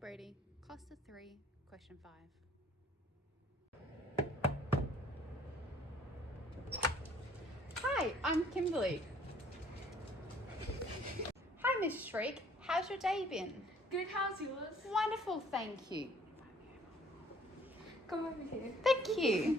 Brady, Cluster 3, Question 5. Hi, I'm Kimberly. Hi, Miss Shriek. How's your day been? Good, how's yours? Wonderful, thank you. Come over here. Thank you.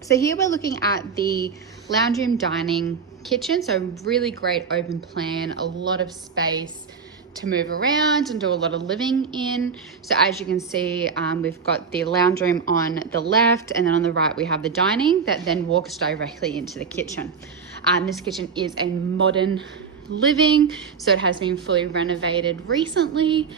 So here we're looking at the lounge room, dining, kitchen. So really great open plan, a lot of space to move around and do a lot of living in. So as you can see, we've got the lounge room on the left, and then on the right we have the dining that then walks directly into the kitchen. This kitchen is a modern living, so it has been fully renovated recently.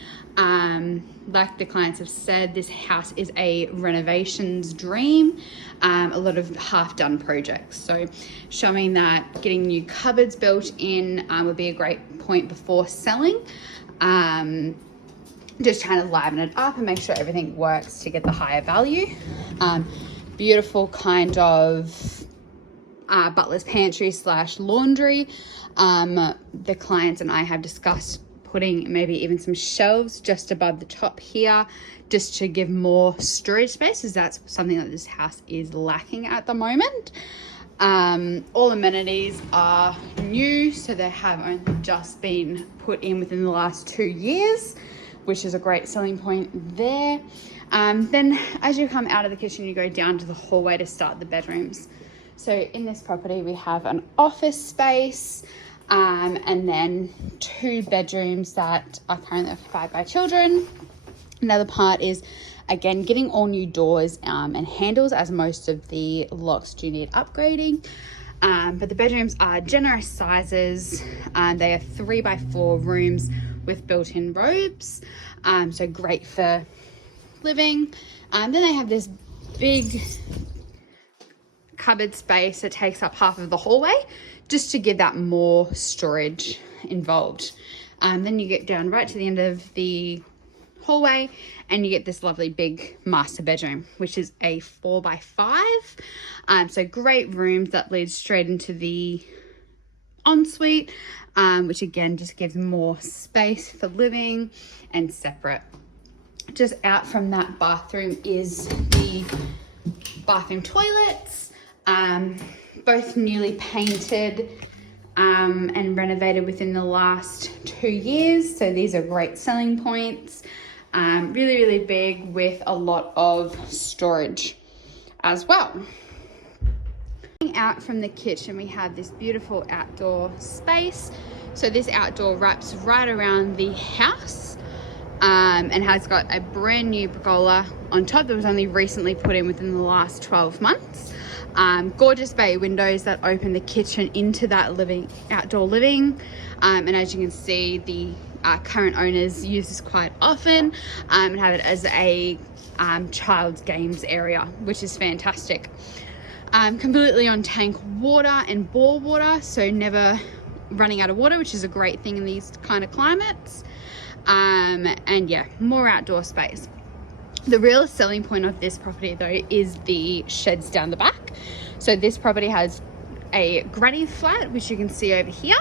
Like the clients have said, this house is a renovations dream. A lot of half done projects, so showing that getting new cupboards built in would be a great point before selling. Just trying to liven it up and make sure everything works to get the higher value. Beautiful kind of butler's pantry / laundry. The clients and I have discussed putting maybe even some shelves just above the top here, just to give more storage space, as that's something that this house is lacking at the moment. All amenities are new, so they have only just been put in within the last 2 years, which is a great selling point there. Then as you come out of the kitchen, you go down to the hallway to start the bedrooms. So in this property, we have an office space, and then 2 bedrooms that are currently occupied by children. Another part is, again, getting all new doors and handles, as most of the locks do need upgrading. But the bedrooms are generous sizes. They are 3x4 rooms with built-in robes. So great for living. Then they have this big cupboard space that takes up half of the hallway, just to give that more storage involved. Then you get down right to the end of the hallway and you get this lovely big master bedroom, which is a 4x5. So great rooms that lead straight into the ensuite, which again just gives more space for living and separate. Just out from that bathroom is the bathroom toilets, both newly painted and renovated within the last 2 years. So these are great selling points. Really, really big with a lot of storage as well. Out from the kitchen, we have this beautiful outdoor space. So this outdoor wraps right around the house, and has got a brand new pergola on top that was only recently put in within the last 12 months. Gorgeous bay windows that open the kitchen into that outdoor living. And as you can see, the current owners use this quite often and have it as a child's games area, which is fantastic. Completely on tank water and bore water, so never running out of water, which is a great thing in these kind of climates. And yeah, more outdoor space. The real selling point of this property though is the sheds down the back. So this property has a granny flat, which you can see over here,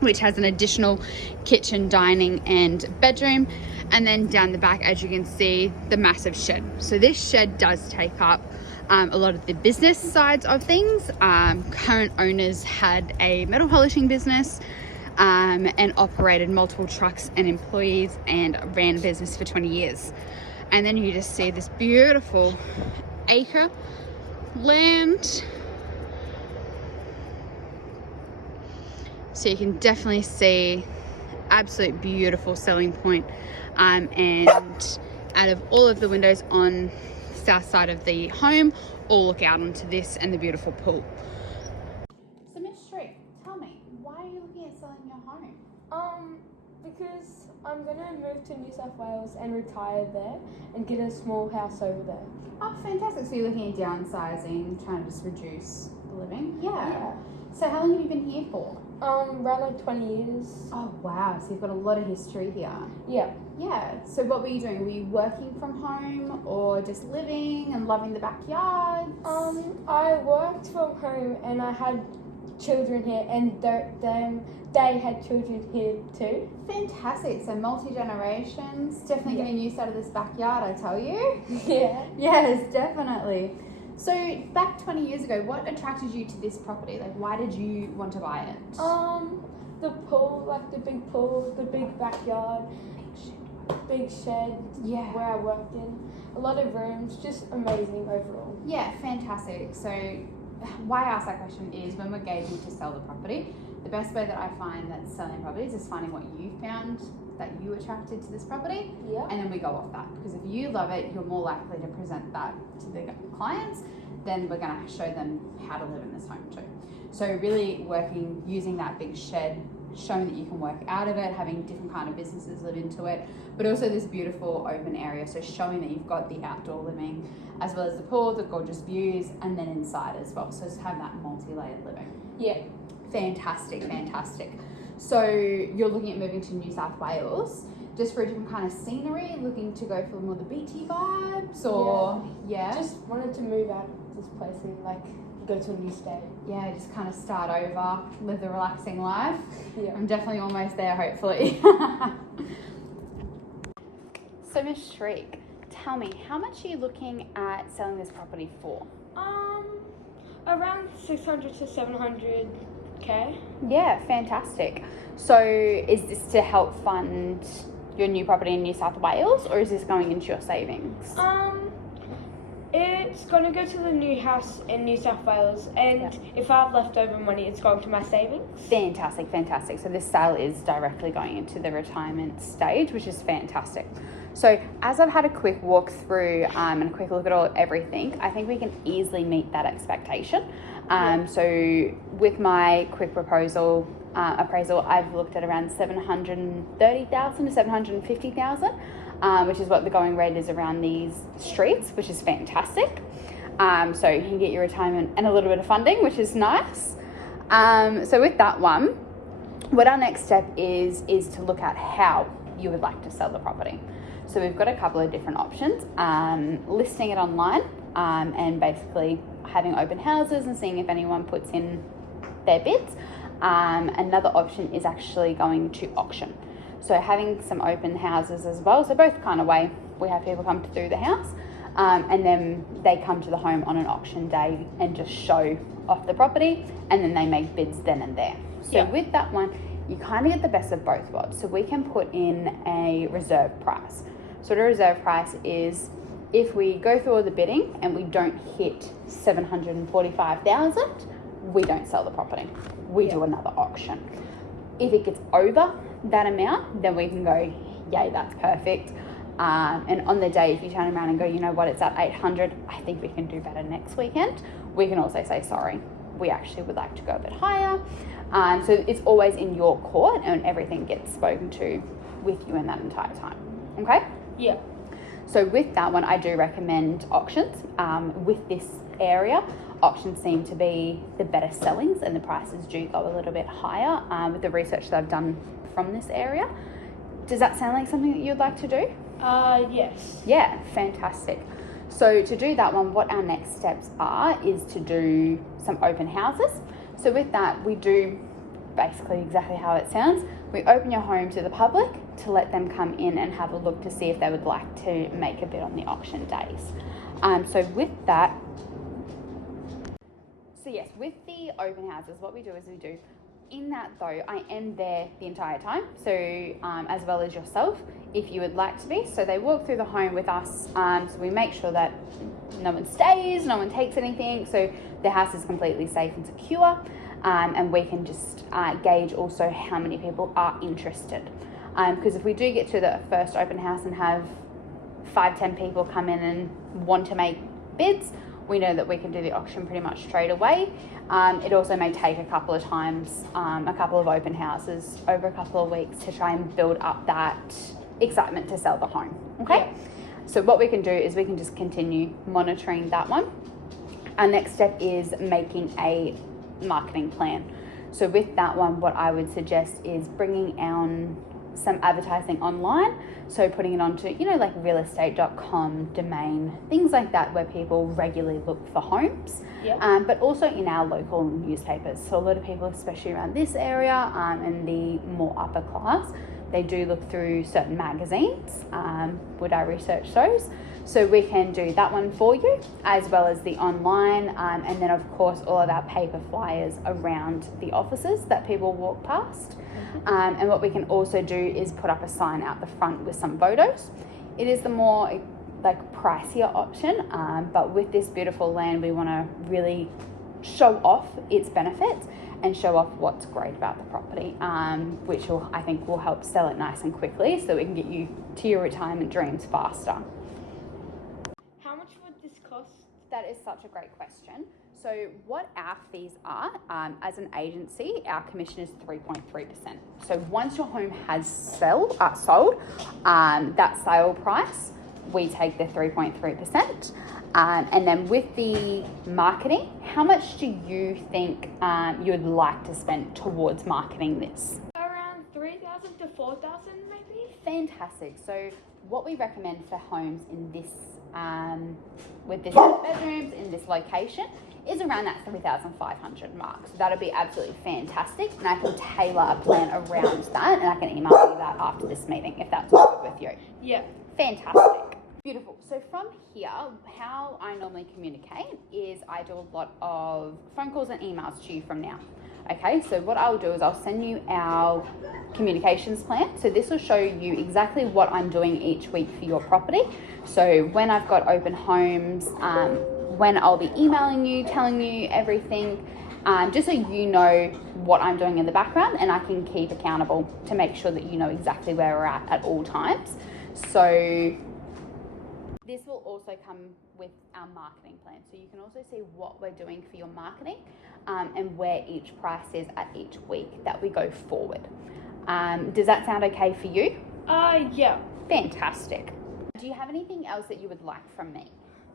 which has an additional kitchen, dining and bedroom. And then down the back, as you can see, the massive shed. So this shed does take up a lot of the business sides of things. Current owners had a metal polishing business, and operated multiple trucks and employees and ran a business for 20 years. And then you just see this beautiful acre land. So you can definitely see absolute beautiful selling point. And out of all of the windows on the south side of the home, all look out onto this and the beautiful pool. So Miss Shriek, tell me, why are you looking at selling your home? Because I'm gonna move to New South Wales and retire there and get a small house over there. Oh, fantastic. So you're looking at downsizing, trying to just reduce the living? Yeah. So how long have you been here for? Around like 20 years. Oh, wow. So you've got a lot of history here. Yeah. Yeah. So what were you doing? Were you working from home or just living and loving the backyard? I worked from home and I had children here, and they had children here too. Fantastic. So multi-generations. Definitely getting use out of this backyard, I tell you. Yeah. Yes, definitely. So back 20 years ago, what attracted you to this property? Like, why did you want to buy it? The pool, like the big pool, the big backyard, big shed. Yeah. Where I worked in, a lot of rooms, just amazing overall. Yeah, fantastic. So why I ask that question is when we're gauging to sell the property, the best way that I find that selling properties is finding what you found that you attracted to this property, Yeah. and then we go off that. Because if you love it, you're more likely to present that to the clients. Then we're going to show them how to live in this home too. So really working, using that big shed, showing that you can work out of it, having different kind of businesses live into it, but also this beautiful open area. So showing that you've got the outdoor living, as well as the pool, the gorgeous views, and then inside as well. So just have that multi-layered living. Yeah. Fantastic, fantastic. So you're looking at moving to New South Wales just for a different kind of scenery, looking to go for more the beachy vibes, or yeah? Just wanted to move out of this place and like go to a new state. Yeah, just kind of start over, live the relaxing life. Yeah. I'm definitely almost there, hopefully. So Miss Shriek, tell me, how much are you looking at selling this property for? Around 600 to 700k. Yeah, fantastic. So is this to help fund your new property in New South Wales, or is this going into your savings? It's going to go to the new house in New South Wales, and if I have leftover money, it's going to my savings. Fantastic, fantastic. So this sale is directly going into the retirement stage, which is fantastic. So as I've had a quick walk through and a quick look at everything, I think we can easily meet that expectation. So with my quick proposal appraisal, I've looked at around 730,000 to 750,000. Which is what the going rate is around these streets, which is fantastic. So you can get your retirement and a little bit of funding, which is nice. So with that one, what our next step is to look at how you would like to sell the property. So we've got a couple of different options, listing it online and basically having open houses and seeing if anyone puts in their bids. Another option is actually going to auction. So having some open houses as well. So both kind of way, we have people come through the house and then they come to the home on an auction day and just show off the property, and then they make bids then and there. So with that one, you kind of get the best of both worlds. So we can put in a reserve price. So the reserve price is if we go through all the bidding and we don't hit 745,000, we don't sell the property. We do another auction. If it gets over that amount, then we can go, yay, that's perfect. And on the day, if you turn around and go, you know what, it's at 800, I think we can do better next weekend, we can also say, sorry, we actually would like to go a bit higher. So it's always in your court, and everything gets spoken to with you in that entire time. Okay? Yeah. So with that one, I do recommend auctions. With this area, auctions seem to be the better sellings, and the prices do go a little bit higher with the research that I've done from this area. Does that sound like something that you'd like to do? Yes. Yeah, fantastic. So to do that one, what our next steps are is to do some open houses. So with that, we do basically exactly how it sounds. We open your home to the public to let them come in and have a look to see if they would like to make a bid on the auction days. So with that, yes, with the open houses, what we do is in that though, I am there the entire time. So as well as yourself, if you would like to be. So they walk through the home with us. So we make sure that no one stays, no one takes anything. So the house is completely safe and secure. And we can just gauge also how many people are interested. Because if we do get to the first open house and have 5-10 people come in and want to make bids, we know that we can do the auction pretty much straight away. It also may take a couple of times, a couple of open houses over a couple of weeks to try and build up that excitement to sell the home. Okay? Yeah. So what we can do is we can just continue monitoring that one. Our next step is making a marketing plan. So with that one, what I would suggest is bringing on some advertising online. So putting it onto, like realestate.com, Domain, things like that, where people regularly look for homes. Yeah. But also in our local newspapers. So a lot of people, especially around this area and the more upper class, they do look through certain magazines. Would I research those? So we can do that one for you, as well as the online, and then of course all of our paper flyers around the offices that people walk past. And what we can also do is put up a sign out the front with some photos. It is the more like pricier option, but with this beautiful land, we want to really show off its benefits and show off what's great about the property, which I think will help sell it nice and quickly, so we can get you to your retirement dreams faster. How much would this cost? That is such a great question. So what our fees are, as an agency, our commission is 3.3%. So once your home has sold, that sale price, we take the 3.3%. And then with the marketing, how much do you think you would like to spend towards marketing this? Around 3,000 to 4,000 maybe. Fantastic. So what we recommend for homes in this, with this bedrooms in this location, is around that 3,500 mark. So that'll be absolutely fantastic, and I can tailor a plan around that, and I can email you that after this meeting if that's all good with you. Yeah. Fantastic. Beautiful. So from here, how I normally communicate is I do a lot of phone calls and emails to you from now. Okay, so what I'll do is I'll send you our communications plan. So this will show you exactly what I'm doing each week for your property. So when I've got open homes, when I'll be emailing you, telling you everything, just so you know what I'm doing in the background, and I can keep accountable to make sure that you know exactly where we're at all times. So this will also come with our marketing plan. So you can also see what we're doing for your marketing, and where each price is at each week that we go forward. Does that sound okay for you? Yeah. Fantastic. Do you have anything else that you would like from me?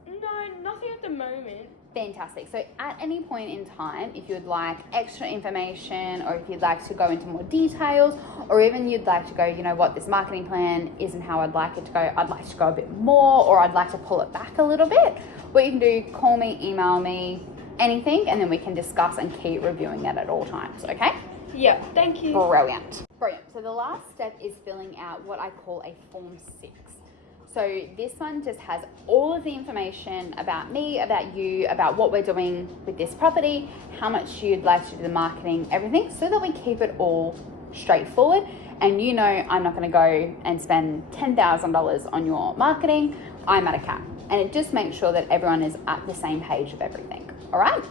No, nothing at the moment. Fantastic. So at any point in time, if you'd like extra information, or if you'd like to go into more details, or even you'd like to go, you know what, this marketing plan isn't how I'd like it to go, I'd like to go a bit more, or I'd like to pull it back a little bit, what you can do, call me, email me, anything, and then we can discuss and keep reviewing it at all times, okay? Yeah, thank you. Brilliant. So the last step is filling out what I call a Form 6. So this one just has all of the information about me, about you, about what we're doing with this property, how much you'd like to do the marketing, everything, so that we keep it all straightforward. And you know I'm not going to go and spend $10,000 on your marketing. I'm at a cap. And it just makes sure that everyone is at the same page of everything. All right?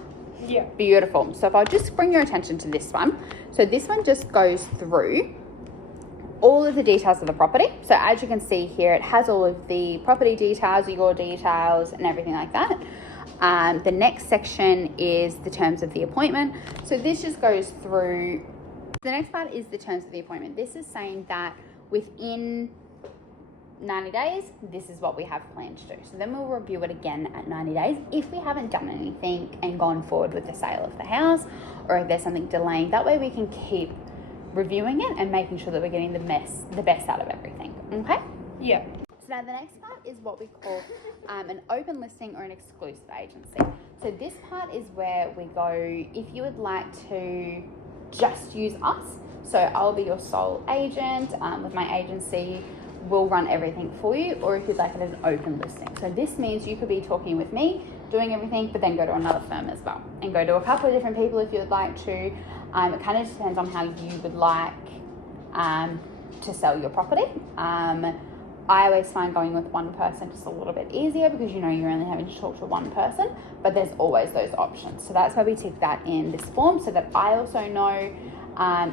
Yeah. Beautiful. So if I'll just bring your attention to this one. So this one just goes through all of the details of the property. So as you can see here, it has all of the property details, your details, and everything like that. The next section is the terms of the appointment. So this just goes through, the next part is the terms of the appointment. This is saying that within 90 days, this is what we have planned to do. So then we'll review it again at 90 days. If we haven't done anything and gone forward with the sale of the house, or if there's something delaying, that way we can keep reviewing it and making sure that we're getting the best out of everything. Okay? Yeah. So now the next part is what we call an open listing or an exclusive agency. So this part is where we go, if you would like to just use us, so I'll be your sole agent with my agency, we'll run everything for you, or if you'd like it as an open listing. So this means you could be talking with me, doing everything, but then go to another firm as well, and go to a couple of different people if you'd like to. It kind of depends on how you would like to sell your property. I always find going with one person just a little bit easier, because you know you're only having to talk to one person, but there's always those options. So that's why we tick that in this form, so that I also know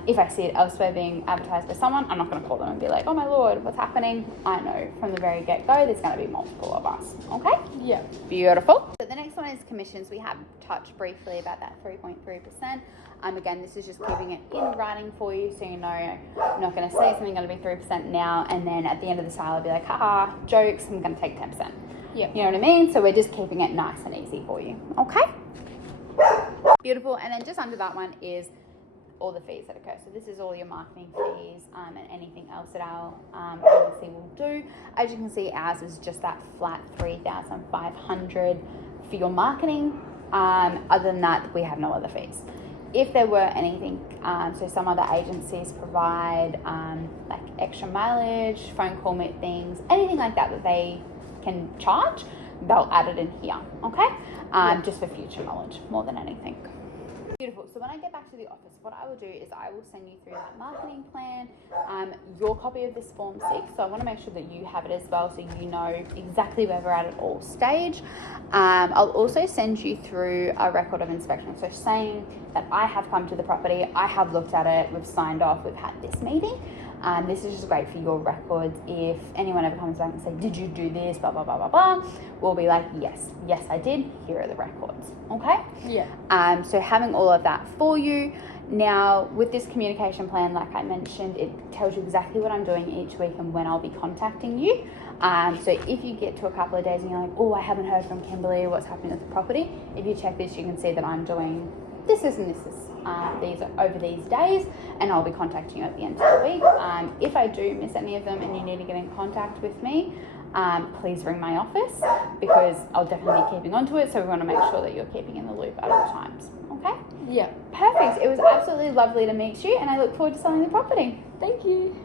if I see it elsewhere being advertised by someone, I'm not going to call them and be like, oh my lord, what's happening? I know from the very get-go there's going to be multiple of us. Okay? Yeah. Beautiful. So the next one is commissions. We have touched briefly about that 3.3%. Again, this is just keeping it in writing for you, so you know I'm not going to say something going to be 3% now, and then at the end of the sale I'll be like, haha, jokes, I'm going to take 10%. Yeah. You know what I mean? So we're just keeping it nice and easy for you. Okay? Beautiful. And then just under that one is all the fees that occur. So this is all your marketing fees and anything else that our agency will do. As you can see, ours is just that flat $3,500 for your marketing. Other than that, we have no other fees. If there were anything, so some other agencies provide like extra mileage, phone call meetings, anything like that that they can charge, they'll add it in here, okay? Just for future knowledge more than anything. Beautiful. So when I get back to the office, what I will do is I will send you through that marketing plan, your copy of this Form 6. So I want to make sure that you have it as well, so you know exactly where we're at all stage. I'll also send you through a record of inspection. So saying that I have come to the property, I have looked at it, we've signed off, we've had this meeting. This is just great for your records. If anyone ever comes back and say, did you do this, blah, blah, blah, blah, blah, we'll be like, yes, I did. Here are the records, okay? Yeah. So having all of that for you. Now, with this communication plan, like I mentioned, it tells you exactly what I'm doing each week and when I'll be contacting you. So if you get to a couple of days and you're like, oh, I haven't heard from Kimberly, what's happening with the property? If you check this, you can see that I'm doing this, and this. These are over these days, and I'll be contacting you at the end of the week. If I do miss any of them and you need to get in contact with me, please ring my office, because I'll definitely be keeping onto it. So we want to make sure that you're keeping in the loop at all times. Okay? Yeah. Perfect. It was absolutely lovely to meet you, and I look forward to selling the property. Thank you.